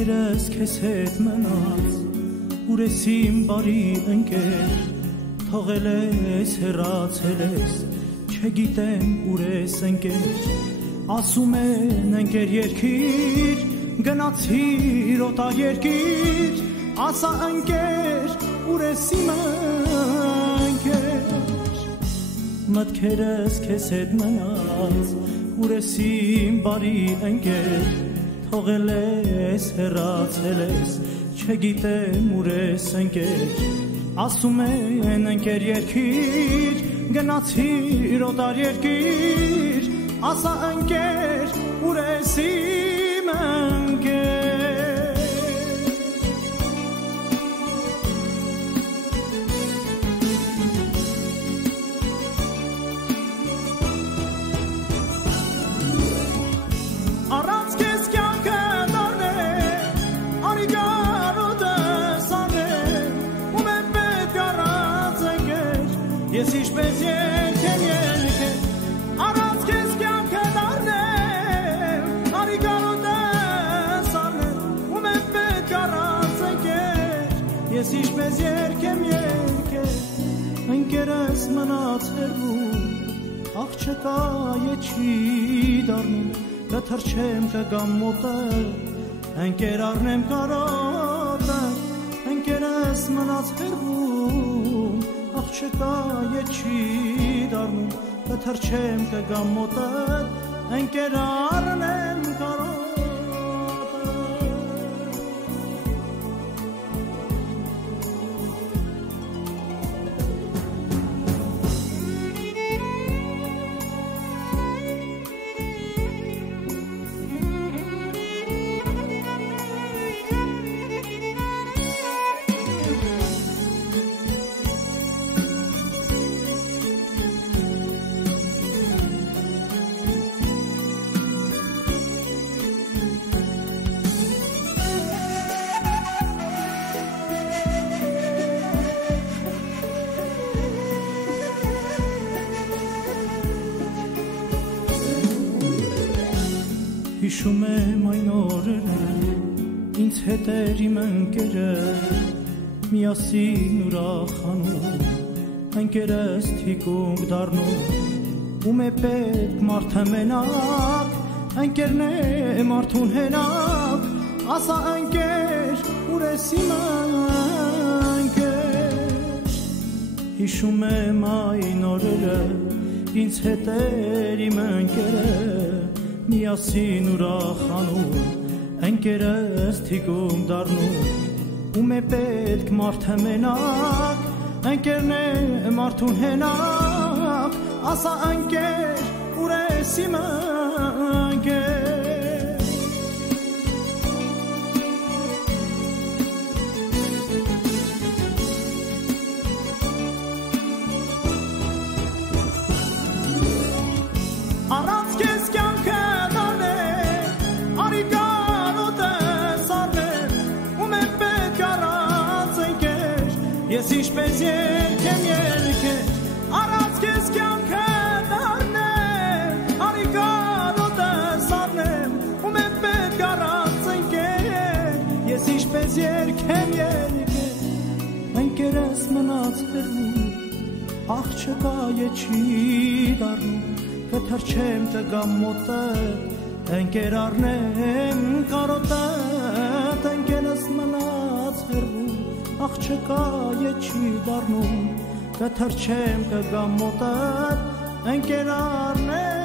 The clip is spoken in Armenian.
մտքերս քեզ հետ մնաց ուր ես իմ բարի ընկեր թողել ես հեռացել ես չգիտեմ ուր ես ընկեր ասում են ընկեր երկիր գնացիր օտար երկիր ասա ընկեր ուր ես իմ ընկեր մտքերս քեզ հետ մնաց ուր ես իմ բարի ընկեր թողել ես հեռացել ես չգիտեմ ուր ես ընկեր ասում են ընկեր երկիր գնացիր օտար երկիր ասա ընկեր ուր ես իմ ընկեր առանց քեզ կյանքը դառնեմ անիգարոտը սառնեմ ում եմ պետք առած ընկեր ես ինչպես ելքեմ ելքեմ առանց քեզ կյանքը դառնեմ անիգարոտը սառնեմ ում եմ պետք առած ընկեր ես ինչպես ելքեմ ելքեմ ընկերս մնաց հեռվում աղջկա չի դառնում կթրջեմ կգամ մոտը ընկեր առնեմ կարոտը ընկերս մնաց հեռվում աղջկա չի դառնում կթրջեմ կգամ մոտը ընկեր առնեմ կարոտը Հիշում եմ այն օրերը ինձ հետ էր իմ ընկերը միասին ուրախանում ընկերս թիկունք դառնում ում է պետք մարդը մենակ ընկերն է մարդուն հենակ ասա ընկեր ուր ես իմ ընկեր հիշում եմ այն օրերը ինձ հետ էր իմ ընկերը միասին ուրախանում ընկերս թիկունք դառնում ում է պետք մարդը մենակ ընկերն է մարդուն հենակ ասա ընկեր ուր ես իմ ընկեր առանց քեզ կյանքը ես ինչպես ելքեմ ելքեմ առանց քեզ կյանքը դառնեմ անիգարոտը սառնեմ ում եմ պետք առանց ընկեր ես ինչպես ելքեմ ելքեմ ընկերս մնաց հեռվում աղջկա չի դառնում կթրջեմ կգամ մոտը ընկեր առնեմ կարոտը ընկերս մնաց հեռվում աղջկա չի դառնում կթրջեմ կգամ մոտը ընկեր առնեմ